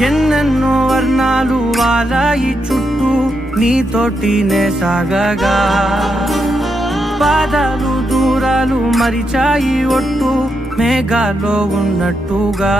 ఎన్నెన్నో వర్ణాలు వాలాయి చుట్టూ నీతోటినే సాగగా పాదాలు దూరాలు మరిచాయి ఒట్టు మేఘాలో ఉన్నట్టుగా